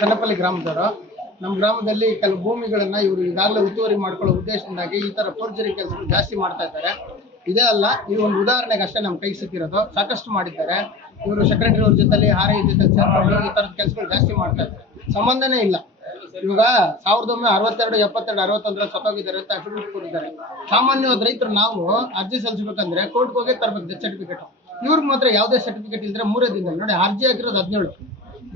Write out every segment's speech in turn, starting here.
ಕನ್ನಪಲ್ಲಿ ಗ್ರಾಮದವರು. ನಮ್ಮ ಗ್ರಾಮದಲ್ಲಿ ಕೆಲವು ಭೂಮಿಗಳನ್ನ ಇವರು ಈಗಾಗಲೇ ಉತ್ತುವರಿ ಮಾಡ್ಕೊಳ್ಳೋ ಉದ್ದೇಶದಿಂದಾಗಿ ಈ ತರ ಫೋರ್ಜರಿ ಕೆಲಸಗಳು ಜಾಸ್ತಿ ಮಾಡ್ತಾ ಇದ್ದಾರೆ. ಇದೇ ಅಲ್ಲ, ಇದು ಒಂದು ಉದಾಹರಣೆಗೆ ಅಷ್ಟೇ ನಮ್ಮ ಕೈ ಸಿಕ್ಕಿರೋದು. ಸಾಕಷ್ಟು ಮಾಡಿದ್ದಾರೆ ಇವರು. ಸೆಕ್ರೆಟರಿ ಅವ್ರ ಜೊತೆಲಿ ಆರ್ಐ ಜೊತೆ ಸೇರ್ಕೊಂಡು ಈ ತರದ ಕೆಲಸಗಳು ಜಾಸ್ತಿ ಮಾಡ್ತಾ ಇದ್ದಾರೆ. ಸಂಬಂಧನೇ ಇಲ್ಲ. ಇವಾಗ 1962, 72, 61 ಸತ್ತೋಗಿದ್ದಾರೆ ಅಂತ ಅಫಿಡವಿಟ್ ಕೊಟ್ಟಿದ್ದಾರೆ. ಸಾಮಾನ್ಯವಾದ ರೈತರು ನಾವು ಅರ್ಜಿ ಸಲ್ಲಿಸಬೇಕಂದ್ರೆ ಕೋರ್ಟ್ಗೆ ಹೋಗಿ ತರಬೇಕು ಡೆತ್ ಸರ್ಟಿಫಿಕೇಟ್. ಇವ್ರಿಗೆ ಮಾತ್ರ ಯಾವುದೇ ಸರ್ಟಿಫಿಕೇಟ್ ಇದ್ರೆ 3 ದಿನದಲ್ಲಿ ನೋಡಿ, ಅರ್ಜಿ ಹಾಕಿರೋದು 17,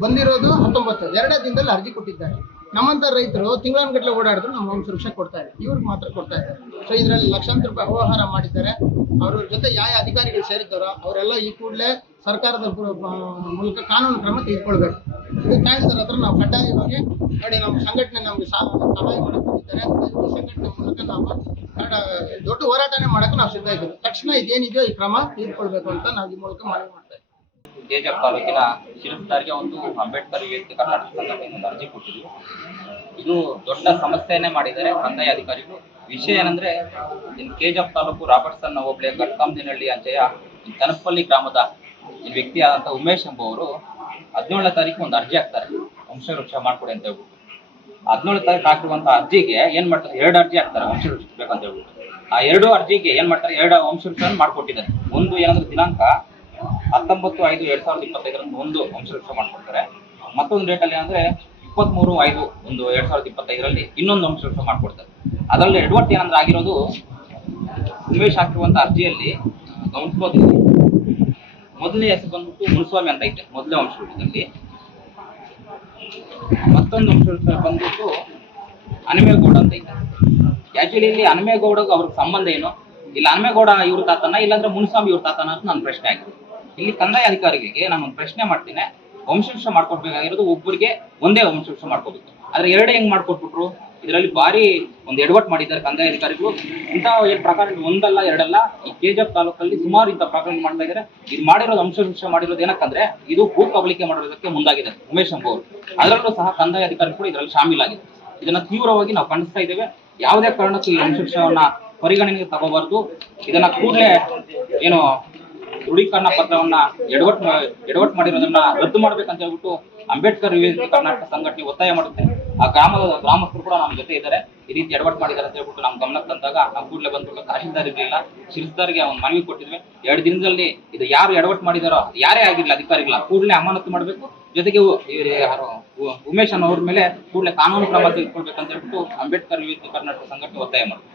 ಬಂದಿರೋದು 19, 2 ದಿನದಲ್ಲಿ ಅರ್ಜಿ ಕೊಟ್ಟಿದ್ದಾರೆ. ನಮ್ಮಂತ ರೈತರು ತಿಂಗಳನ್ಗಟ್ಟಲೆ ಓಡಾಡಿದ್ರು ನಮ್ಮ ವಂಶವೃಕ್ಷ ಕೊಡ್ತಾ ಇದೆ, ಇವ್ರಿಗೆ ಮಾತ್ರ ಕೊಡ್ತಾ ಇದ್ದಾರೆ. ಸೊ ಇದರಲ್ಲಿ ಲಕ್ಷಾಂತರ ರೂಪಾಯಿ ಅವ್ಯವಹಾರ ಮಾಡಿದ್ದಾರೆ. ಅವ್ರ ಜೊತೆ ಯಾವ ಅಧಿಕಾರಿಗಳು ಸೇರಿದ್ದಾರೋ ಅವರೆಲ್ಲ ಈ ಕೂಡಲೇ ಸರ್ಕಾರದ ಮೂಲಕ ಕಾನೂನು ಕ್ರಮ ತೆಗೆದುಕೊಳ್ಬೇಕು. ಇದು ಕಾಯಿಸ್ತಾರ ಹತ್ರ ನಾವು ಕಡ್ಡಾಯವಾಗಿ ನೋಡಿ, ನಮ್ಮ ಸಂಘಟನೆ ನಮ್ಗೆ ಸಹಾಯ ಮಾಡುತ್ತಿದ್ದಾರೆ. ಈ ಸಂಘಟನೆ ಮೂಲಕ ನಾವು ದೊಡ್ಡ ಹೋರಾಟನೇ ಮಾಡಕ್ಕೆ ನಾವು ಸಿದ್ಧ ಇದ್ದೀವಿ. ತಕ್ಷಣ ಇದೇನಿದೆಯೋ ಈ ಕ್ರಮ ತೆಗೆದುಕೊಳ್ಬೇಕು ಅಂತ ನಾವು ಈ ಮೂಲಕ ಮನವಿ ಮಾಡ್ತಾ ಇದ್ದೀವಿ. ಕೆಜಿಎಫ್ ತಾಲೂಕಿನ ಶಿರಸ್ತಾರ್ಗೆ ಒಂದು ಅಂಬೇಡ್ಕರ್ ಯುವಕ ಕರ್ನಾಟಕ ಸಂಘಟನೆಯಿಂದ ಅರ್ಜಿ ಕೊಟ್ಟಿದ್ವಿ. ಇದು ದೊಡ್ಡ ಸಮಸ್ಯೆಯನ್ನೇ ಮಾಡಿದ್ದಾರೆ ಕಂದಾಯ ಅಧಿಕಾರಿಗಳು. ವಿಷಯ ಏನಂದ್ರೆ, ಇನ್ನು ಕೆಜಿಎಫ್ ತಾಲೂಕು ರಾಬರ್ಟ್ಸನ್ ಹೋಬಳಿಯ ಕಟ್ಕಾಮದಿನಹಳ್ಳಿ ಅಂಚೆಯ ಕನಪಲ್ಲಿ ಗ್ರಾಮದ ವ್ಯಕ್ತಿ ಆದಂತ ಉಮೇಶ್ ಎಂಬುವರು 17ನೇ ತಾರೀಕು ಒಂದು ಅರ್ಜಿ ಹಾಕ್ತಾರೆ, ವಂಶವೃಕ್ಷ ಮಾಡ್ಕೊಡಿ ಅಂತ ಹೇಳ್ಬಿಟ್ಟು. 17ನೇ ತಾರೀಕು ಹಾಕಿರುವಂತಹ ಅರ್ಜಿಗೆ ಏನ್ ಮಾಡ್ತಾರೆ, 2 ಅರ್ಜಿ ಹಾಕ್ತಾರೆ ವಂಶವೃಕ್ಷ ಬೇಕಂತ ಹೇಳ್ಬಿಟ್ಟು. ಆ 2 ಅರ್ಜಿಗೆ ಏನ್ ಮಾಡ್ತಾರೆ, 2 ವಂಶವೃಕ್ಷ ಮಾಡ್ಕೊಟ್ಟಿದ್ದಾರೆ. ಒಂದು ಏನಂದ್ರೆ ದಿನಾಂಕ 19/5/2025 ಒಂದು ವಂಶವೃಕ್ಷ ಮಾಡ್ಕೊಡ್ತಾರೆ. ಮತ್ತೊಂದು ಡೇಟಲ್ಲಿ ಏನಂದ್ರೆ 23/5/2025 ಇನ್ನೊಂದು ವಂಶವೃಕ್ಷ ಮಾಡ್ಕೊಡ್ತಾರೆ. ಅದರಲ್ಲಿ ಎಡವಟ್ಟು ಏನಂದ್ರೆ ಆಗಿರೋದು, ಉಮೇಶ್ ಹಾಕಿರುವಂತ ಅರ್ಜಿಯಲ್ಲಿ ಗಮನಿಸಬಹುದು, ಮೊದಲನೇ ಹೆಸರು ಬಂದ್ಬಿಟ್ಟು ಮುನಿಸ್ವಾಮಿ ಅಂತ ಐತೆ ಮೊದಲನೇ ವಂಶವೃಕ್ಷದಲ್ಲಿ. ಮತ್ತೊಂದು ವಂಶವೃಕ್ಷ ಬಂದ್ಬಿಟ್ಟು ಹನುಮೇಗೌಡ ಅಂತ ಐತೆ. ಆಕ್ಚುಲಿ ಇಲ್ಲಿ ಹನುಮೇಗೌಡಗೂ ಅವ್ರಿಗೆ ಸಂಬಂಧ ಏನು? ಇಲ್ಲಿ ಹನುಮೇಗೌಡ ಇವ್ರ ತಾತನ, ಇಲ್ಲಾಂದ್ರೆ ಮುನಿಸ್ವಾಮಿ ಇವ್ರ ತಾತನ ಅಂತ ನನ್ನ ಪ್ರಶ್ನೆ ಆಗಿದೆ. ಇಲ್ಲಿ ಕಂದಾಯ ಅಧಿಕಾರಿಗಳಿಗೆ ನಾನು ಒಂದು ಪ್ರಶ್ನೆ ಮಾಡ್ತೀನಿ. ವಂಶವೃಕ್ಷ ಮಾಡ್ಕೊಡ್ಬೇಕಾಗಿರೋದು ಒಬ್ಬರಿಗೆ ಒಂದೇ ವಂಶವೃಕ್ಷ ಮಾಡ್ಕೋಬೇಕು, ಆದ್ರೆ 2 ಹೆಂಗ್ ಮಾಡ್ಕೊಟ್ಬಿಟ್ರು? ಇದರಲ್ಲಿ ಭಾರಿ ಒಂದು ಎಡವಟ್ಟು ಮಾಡಿದ್ದಾರೆ ಕಂದಾಯ ಅಧಿಕಾರಿಗಳು. ಇಂಥ ಪ್ರಕಾರ ಒಂದಲ್ಲ ಎರಡಲ್ಲ, ಈ ಕೆಜಿಎಫ್ ತಾಲೂಕಲ್ಲಿ ಸುಮಾರು ಇಂಥ ಪ್ರಕರಣ ಮಾಡ್ತಾ ಇದ್ದಾರೆ. ಇದು ಮಾಡಿರೋದು ವಂಶವೃಕ್ಷ ಮಾಡಿರೋದು ಏನಕ್ಕಂದ್ರೆ, ಇದು ಭೂ ಕಬಳಿಕೆ ಮಾಡೋದಕ್ಕೆ ಮುಂದಾಗಿದೆ ಉಮೇಶ್ ಎಂಬುವರು. ಅದರಲ್ಲೂ ಸಹ ಕಂದಾಯ ಅಧಿಕಾರಿಗಳು ಇದರಲ್ಲಿ ಶಾಮೀಲಾಗಿದೆ. ಇದನ್ನ ತೀವ್ರವಾಗಿ ನಾವು ಖಂಡಿಸ್ತಾ ಇದ್ದೇವೆ. ಯಾವುದೇ ಕಾರಣಕ್ಕೂ ಈ ವಂಶವೃಕ್ಷವನ್ನ ಪರಿಗಣನೆಗೆ ತಗೋಬಾರ್ದು. ಇದನ್ನ ಕೂಡಲೇ ಏನು ದೃಢೀಕರಣ ಪತ್ರವನ್ನ ಎಡವಟ್ಟು ಮಾಡಿರೋದನ್ನ ರದ್ದು ಮಾಡ್ಬೇಕಂತ ಹೇಳ್ಬಿಟ್ಟು ಅಂಬೇಡ್ಕರ್ ಯುವಕ ಕರ್ನಾಟಕ ಸಂಘಟನೆ ಒತ್ತಾಯ ಮಾಡುತ್ತೆ. ಆ ಗ್ರಾಮಸ್ಥರು ಕೂಡ ನಮ್ಮ ಜೊತೆ ಇದ್ದಾರೆ. ಈ ರೀತಿ ಎಡವಟ್ಟು ಮಾಡಿದ್ದಾರೆ ಅಂತ ಹೇಳ್ಬಿಟ್ಟು ನಮ್ಮ ಗಮನಕ್ಕೆ ತಂದಾಗ ನಾವು ಕೂಡಲೇ ಬಂದ್ಬಿಟ್ಟು ತಹಶೀಲ್ದಾರ್ ಇರಲಿಲ್ಲ, ಶಿರಸ್ತಾರ್ಗೆ ಒಂದು ಮನವಿ ಕೊಟ್ಟಿದ್ವಿ. 2 ದಿನದಲ್ಲಿ ಇದು ಯಾರು ಎಡವಟ್ಟು ಮಾಡಿದಾರೋ ಯಾರೇ ಆಗಿರ್ಲಿ ಅಧಿಕಾರಿಗಳ ಕೂಡಲೇ ಅಮಾನತು ಮಾಡಬೇಕು. ಜೊತೆಗೆ ಉಮೇಶ್ ಅನ್ನೋರ ಮೇಲೆ ಕೂಡಲೇ ಕಾನೂನು ಕ್ರಮ ತೆಗೆದುಕೊಳ್ಬೇಕಂತ ಹೇಳ್ಬಿಟ್ಟು ಅಂಬೇಡ್ಕರ್ ಯುವಕ ಕರ್ನಾಟಕ ಸಂಘಟನೆ ಒತ್ತಾಯ ಮಾಡುತ್ತೆ.